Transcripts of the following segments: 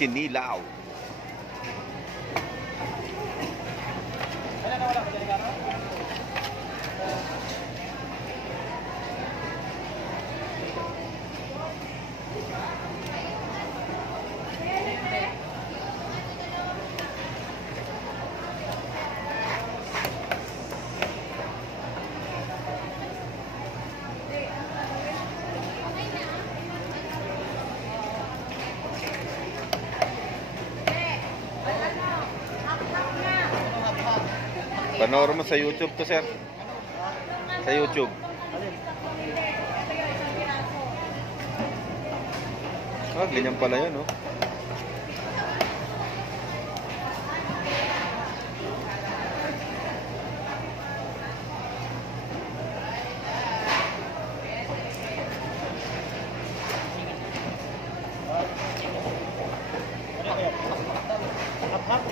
Kinilaw. Panoorin mo sa YouTube to, sir. Sa YouTube. Ah, ganyan pala yun, oh.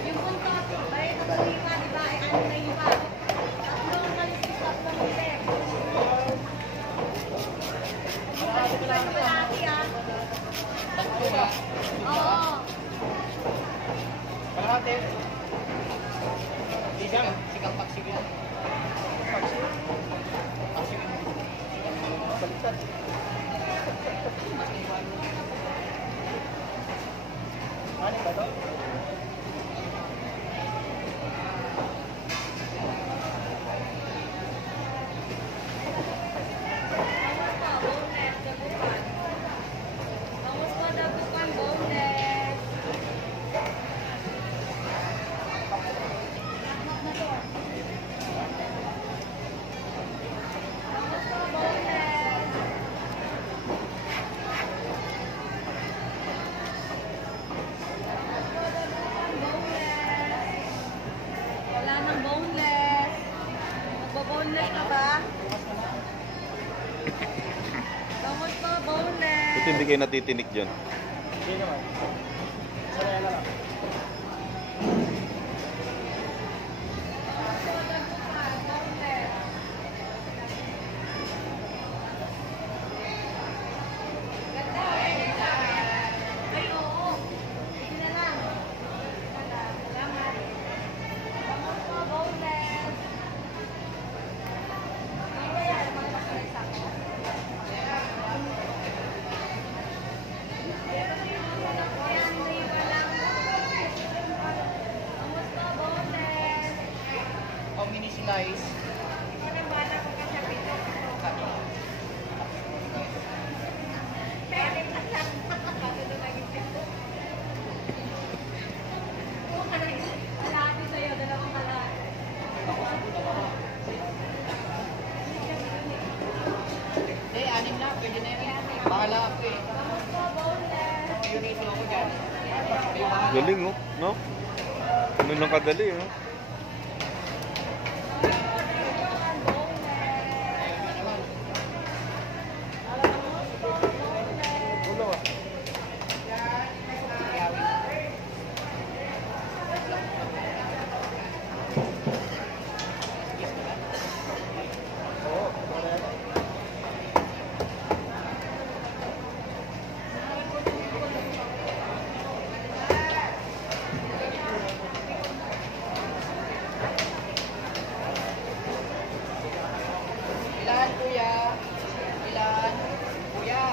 Yung punto, ay nakalima, di ba? Ay ano na yung iba? Tatlong kalisip, tatlong ulit. Kalisip na yung malaki, ah. Oo. Kalahati. Isang sikang paksig yan. Paksig? Paksig. Baliktad. Ano ba ito? Boneless na ba? Bangus pa, boneless. Ito hindi kayo natitinik dyan. Hindi naman. Saraya na lang. Ay, oo. Sige na lang. Salamat. Bangus pa, boneless. How many slice? Hindi, anim na. Pwede na yan. Bahala ako eh. Purito ako dyan. Galing, oh. No? Ano lang kadali, oh. Ilan, kuya? Ilan? Kuya?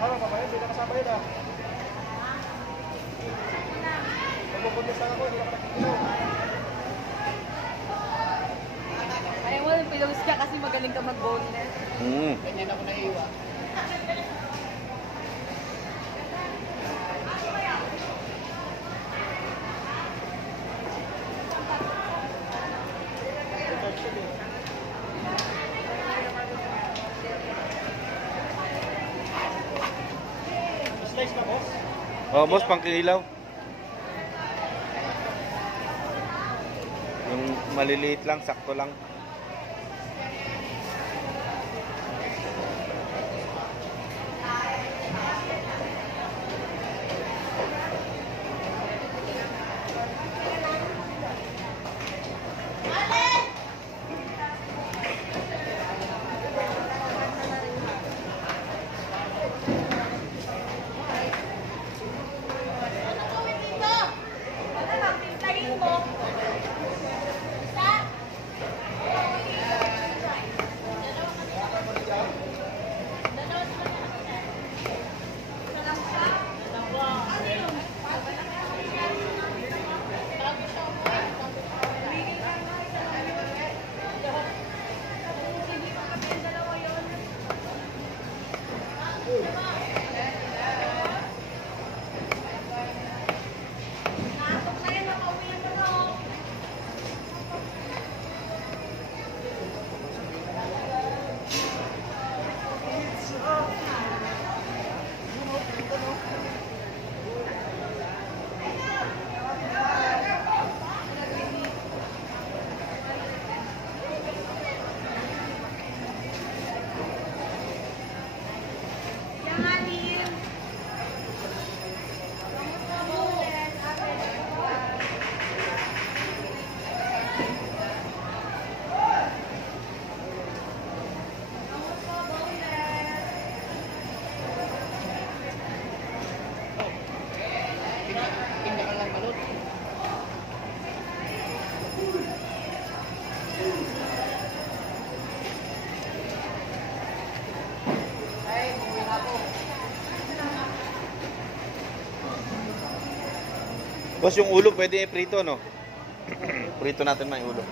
Ano ba yun? Hindi na kasama yun ah. Nagpupuntis lang ako, hindi na nakakikilo. Kaya mo, pilos ka kasi magaling ka mag-boneless. Ganyan ako naiiwa. Slice na boss? Oh, boss, pang kinilaw. Yung maliliit lang, sakto lang. Tinda ka lang balot. Ay, umuwi na ako. Boss, yung ulo pwede prito, no? Prito natin may ulo.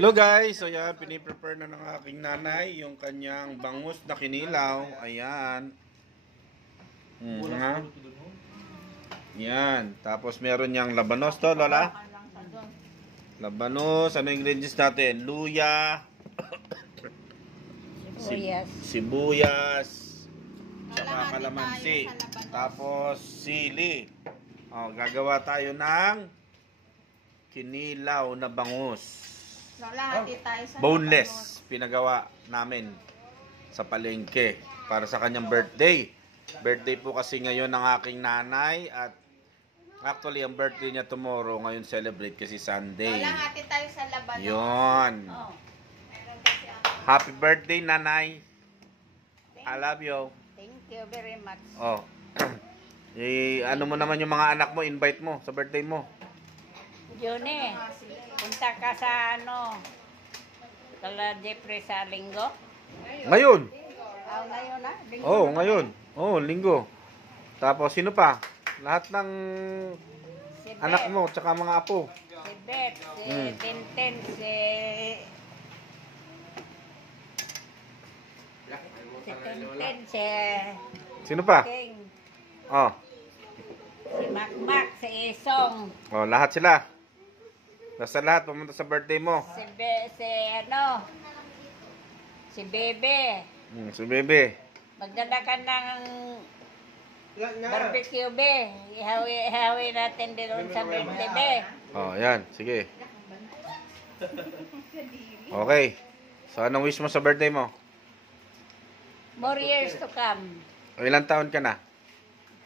Hello guys, so yan, piniprepare na ng aking nanay yung kanyang bangus na kinilaw. Ayan. Yan. Tapos meron niyang labanos to, Lola. Labanos, ano yung ingredients natin? Luya, sibuyas, saka kalamansi, tapos sili. O, gagawa tayo ng kinilaw na bangus. Boneless, pinagawa namin sa palengke para sa kanyang birthday. Birthday po kasi ngayon ng aking nanay at actually ang birthday niya tomorrow, ngayon celebrate kasi Sunday. Wala hati tayo sa laban. Yun. Oh. Happy birthday, nanay. I love you. Thank you very much. Oh. Ano mo naman yung mga anak mo, invite mo sa birthday mo. Juni, punta ka sa Kala Jeffrey sa linggo? Ngayon. Ngayon na? Linggo Oh, na. ngayon. Oh, linggo. Tapos sino pa? Lahat ng Si anak Beth, mo tsaka mga apo. Si Beth, si Hmm. Tintin, si Tintin, si Sino pa? King, Oh. si Makmak, si Isong, Oh, lahat sila. Basta lahat pumunta sa birthday mo. si Bebe. Si Bebe. Magdala ka ng barbecue, be. Ihawi natin din doon sa birthday, be. Oh, yan. Sige. Okay. So, anong wish mo sa birthday mo? More years to come. O, ilang taon ka na?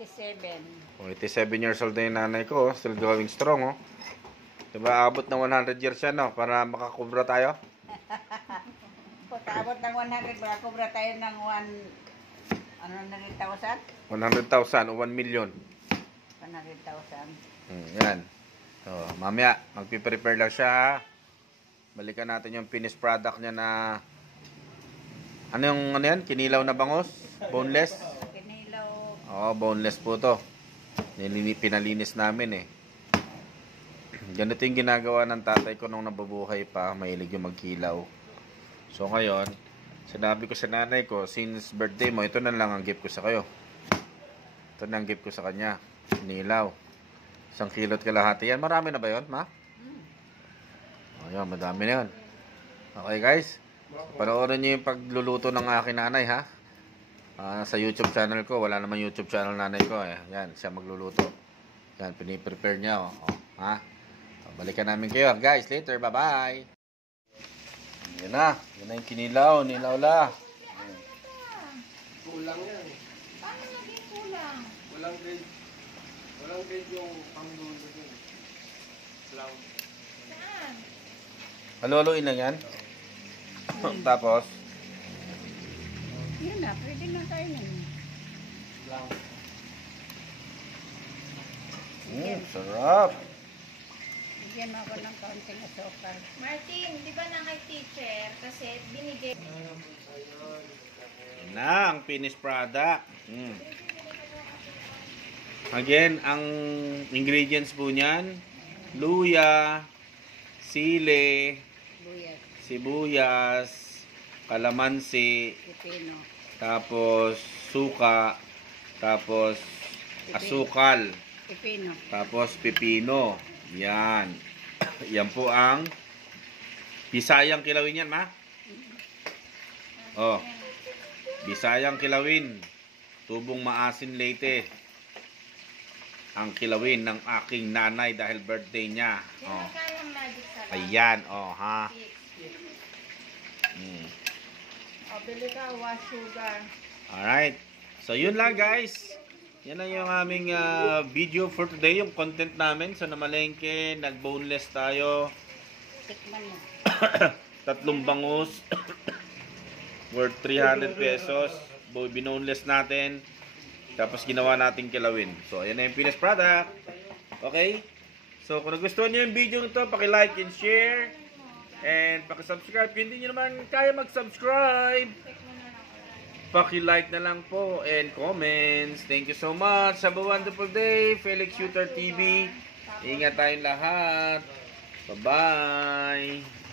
57. Oh, 87 years old na yung nanay ko. Still going strong, oh. Diba, abot ng 100 years yan, no? Para makakubra tayo. Pagkaabot ng 100, makakubra tayo ng 100,000? 100,000 o 1 million. 100,000. Yan. So, mamaya, magpiprepare lang siya, ha? Balikan natin yung finished product niya na... Ano yan? Kinilaw na bangus? Boneless? Kinilaw. Oo, boneless po to. Pinalinis namin, eh. Ganito yung ginagawa ng tatay ko nung nabubuhay pa. Mahilig yung magkilaw. So, ngayon, sinabi ko sa nanay ko, since birthday mo, ito na lang ang gift ko sa kayo. Ito na ang gift ko sa kanya. Kinilaw. 1 kilot kalahati yan. Marami na ba yun, ma? Ayun, madami na yun. Okay, guys. Panoorin niyo yung pagluluto ng aking nanay, ha? Sa YouTube channel ko. Wala naman YouTube channel nanay ko, eh. Yan, siya magluluto. Yan, piniprepare niya, oh. Ha? Balikan namin kayo, guys. Later, bye-bye. Yan na. Yan na yung kinilaw. Nilaw la. Kulang yan. Paano naging kulang? Walang grade yung panglulo yun. Lang. Saan? Haluluin lang yan. Tapos, Yun na, pwede na kainin. Lang. sarap. Bigyan mo ako ng kaunting asukal. Martin, di ba na kay teacher? Kasi binigay. Yan na ang finished product. Again, ang ingredients po niyan, luya, sili, Buyat, sibuyas, kalamansi, pipino, tapos suka, tapos asukal, pipino. tapos pipino. Yan. Yan po ang Bisayang kilawin yan, ma. Oh. Bisayang kilawin. Tubong maasin Leyte. Ang kilawin ng aking nanay dahil birthday niya. Yan Oh. ang kayang magic sarap. Ayan, oh, ha. O, bili ka, wash sugar. Alright. So, yun lang, guys. Yan lang yung aming video for today, yung content namin. So, namalengke, nag-boneless tayo. Tikman mo. 3 bangus. Worth 300 pesos. Binoneless natin. Tapos, ginawa natin kilawin. So, ayan na yung finished product. Okay? So, kung nagustuhan nyo yung video nito, paki-like and share. And paki-subscribe. Kung hindi nyo naman kaya mag-subscribe, paki-like na lang po and comments. Thank you so much. Have a wonderful day. Felix Shooter TV. Ingat tayong lahat. Bye-bye.